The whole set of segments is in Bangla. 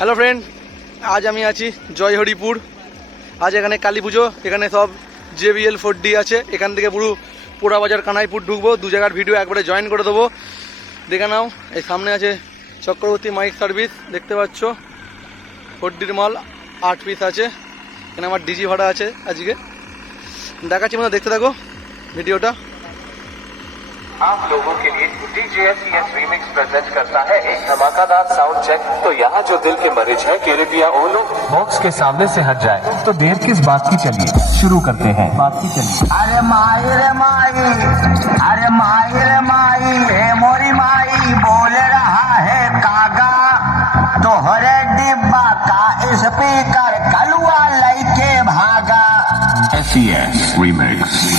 হ্যালো ফ্রেন্ড আজ আমি আছি জয়হরিপুর। আজ এখানে কালী পুজো, এখানে সব জেবিএল ফোর ডি আছে। এখান থেকে পুরো পোড়াবাজার কানাইপুর ঢুকবো। দু জায়গার ভিডিও একবারে জয়েন করে দেবো। দেখে নাও, এই সামনে আছে চক্রবর্তী মাইক সার্ভিস, দেখতে পাচ্ছ। ফোর ডির মাল, আট পিস আছে। এখানে আমার ডিজি ভাড়া আছে আজকে। দেখাচ্ছি মনে দেখতে থাকো ভিডিওটা। आप लोगों के लिए DJSES रीमिक्स प्रेजेंट करता है एक धमाकादार साउंड चेक तो यहाँ जो दिल के मरीज़ है केरेबिया ओलो बॉक्स के सामने से हट जाए। तो देर किस बात की चलिए? शुरू करते हैं। बात की चलिए। अरे माई रे माई अरे माई रे माई हे मोरी माई बोल रहा है कागा। तोहरे डिब्बा का स्पीकर कलुआ लैके भागा। SES Remix.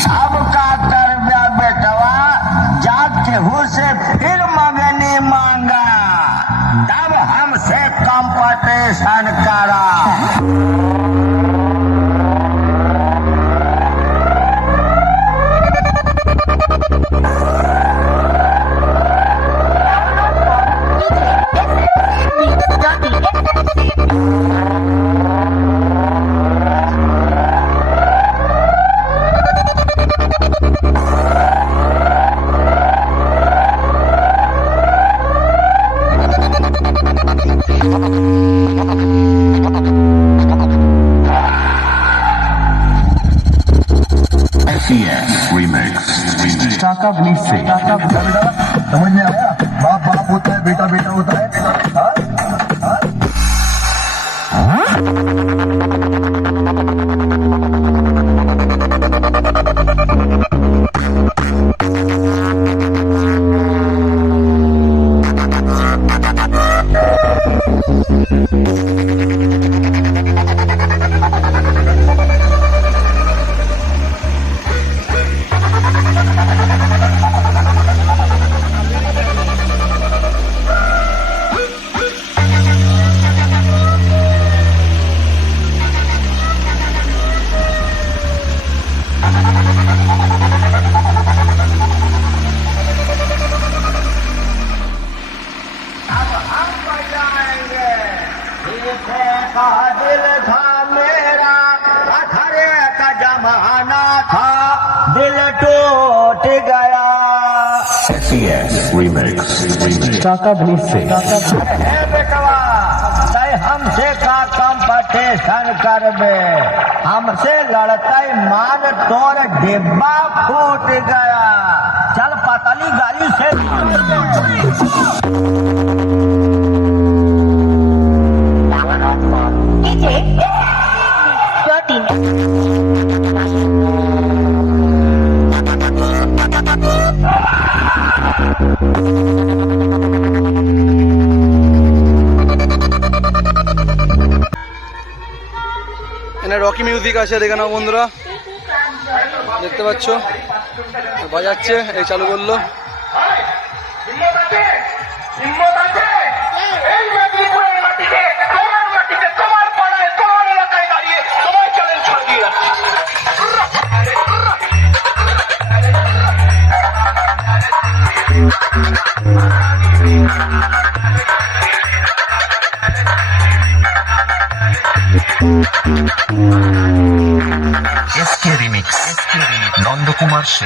Patnesankara. Yeah. टाका ब्लीच से। समझ में आया? बाप बाप होता है, बेटा बेटा होता है। हाँ? पीछे का दिल था मेरा अखरे का जमाना था दिल टूट गया. Remix. टाका ब्लीच से तय हमसे का कंपटीशन करबे हमसे लड़ते मान तोर डिब्बा फूट गया चल पतली गाली से এখানে আছে দেখে নাও বন্ধুরা। দেখতে পাচ্ছ? বাজাচ্ছে এই চালু করল। marche.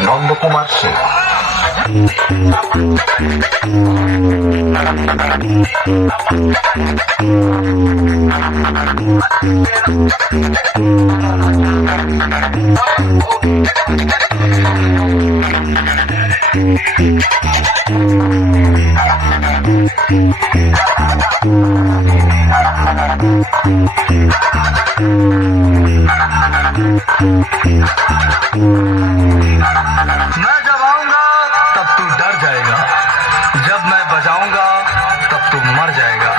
নন্দকুমার সিং Nah, जाऊँगा तब तू मर जाएगा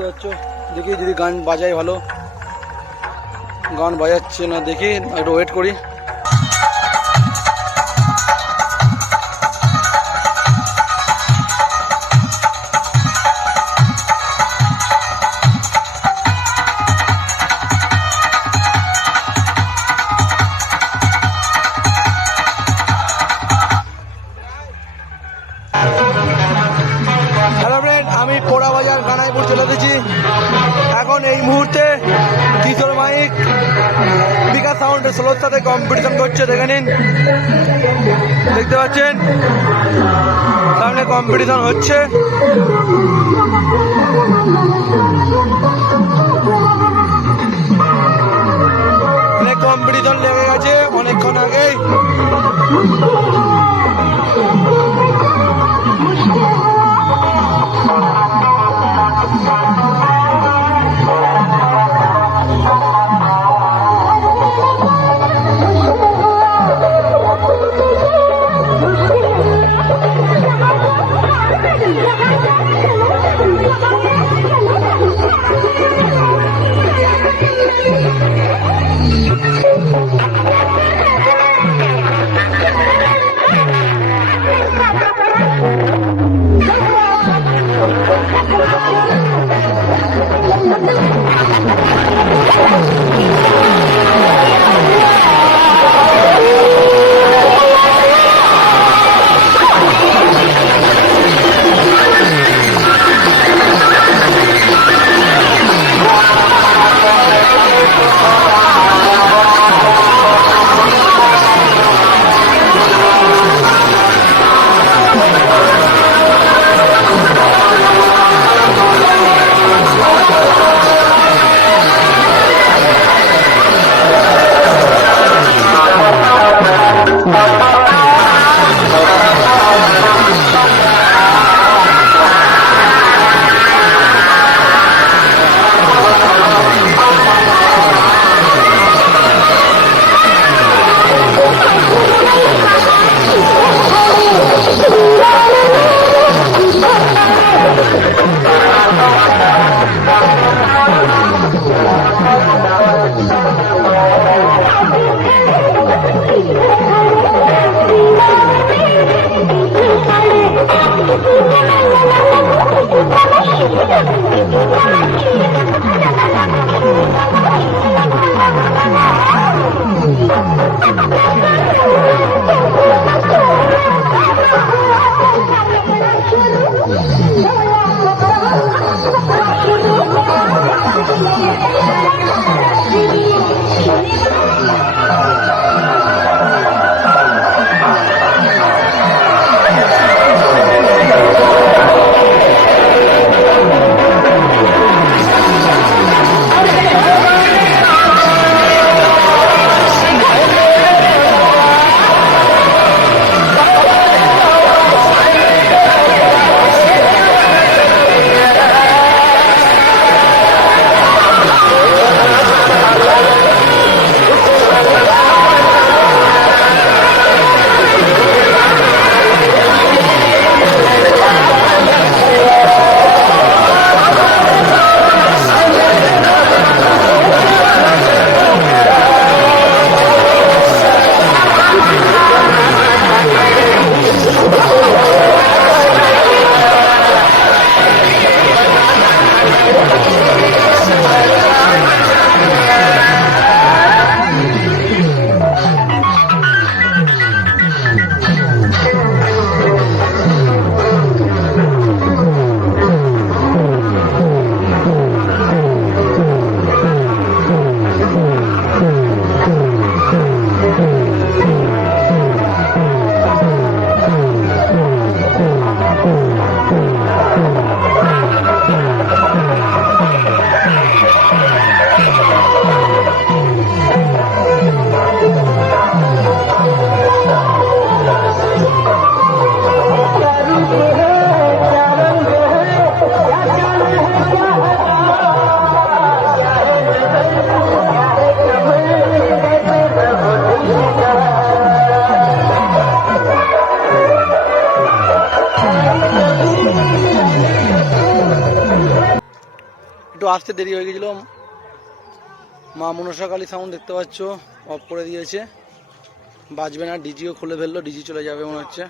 দেখতে পাচ্ছ? দেখি যদি গান বাজায় ভালো। গান বাজাচ্ছে না দেখি একটু ওয়েট করি। দেখে নিন দেখতে পাচ্ছেন। সামনে কম্পিটিশন হচ্ছে। অনেক কম্পিটিশন লেগে গেছে অনেকক্ষণ আগেই। দেরি হয়ে গেছিল। মা মনসা কালী সাউন্ড দেখতে পাচ্ছ অফ করে দিয়েছে। বাজবে না, ডিজিও খুলে ফেলল, ডিজি চলে যাবে মনে হচ্ছে।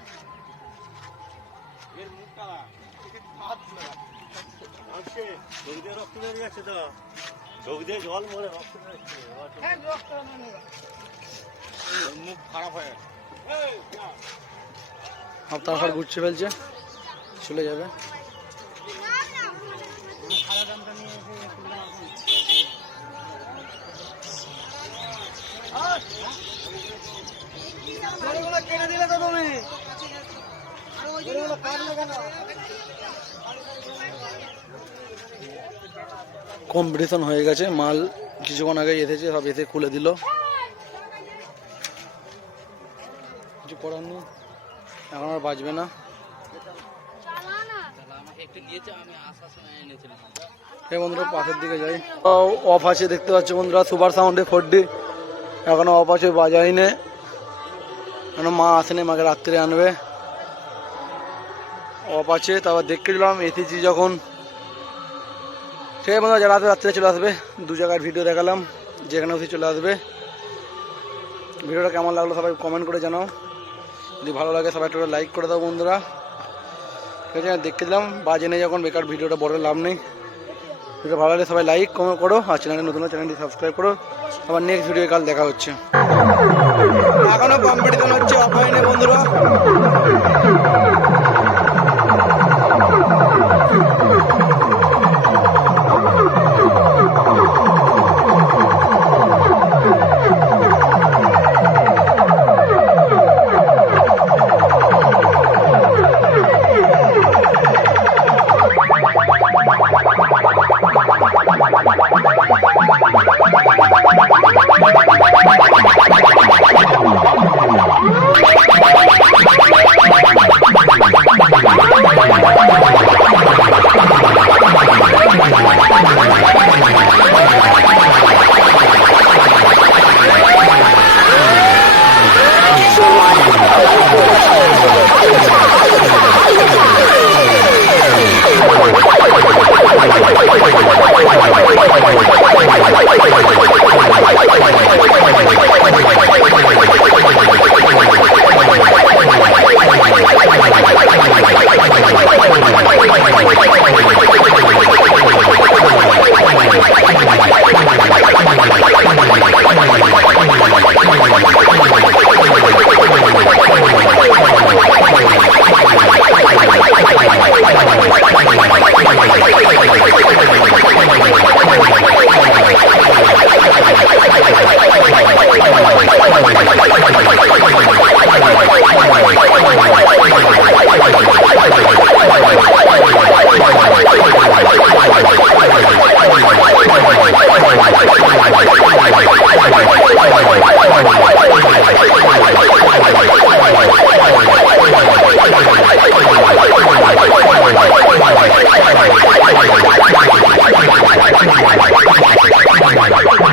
আপনার ঘর ঘুরছে ফেলছে, চলে যাবে। কম্পিটিশন হয়ে গেছে মাল কিছুক্ষণ আগে এসেছে সব এসে খুলে দিল। কিছু করার নেই এখন আর বাঁচবে না। এই বন্ধুরা পাশের দিকে যাই। অফ আছে দেখতে পাচ্ছ বন্ধুরা সুপার সাউন্ডে ফোর ডি এখনও আছে বাজাই নে। মা আসেনি মাকে রাত্রে আনবে। অফ আছে তারপর দেখতে দিলাম এসেছি যখন। ঠিক আছে বন্ধুরা আসবে, রাত্রে চলে আসবে। দু জায়গার ভিডিও দেখালাম, যেখানে অবধি চলে আসবে। ভিডিওটা কেমন লাগল সবাই কমেন্ট করে জানাও। যদি ভালো লাগে, সবাই একটু লাইক করে দাও বন্ধুরা। ঠিক আছে, দেখতে দিলাম বাজে নেই যখন, বেকার ভিডিওটা বড় লাভ নেই। ভিডিও ভালো লাগলে সবাই লাইক কমেন্ট করো। আর চ্যানেলে নতুন চ্যানেলটি সাবস্ক্রাইব করো। আবার নেক্সট ভিডিও কাল দেখা হচ্ছে। এখনও কম্পিটিশন হচ্ছে অফলাইনে বন্ধুরা।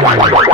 Bye.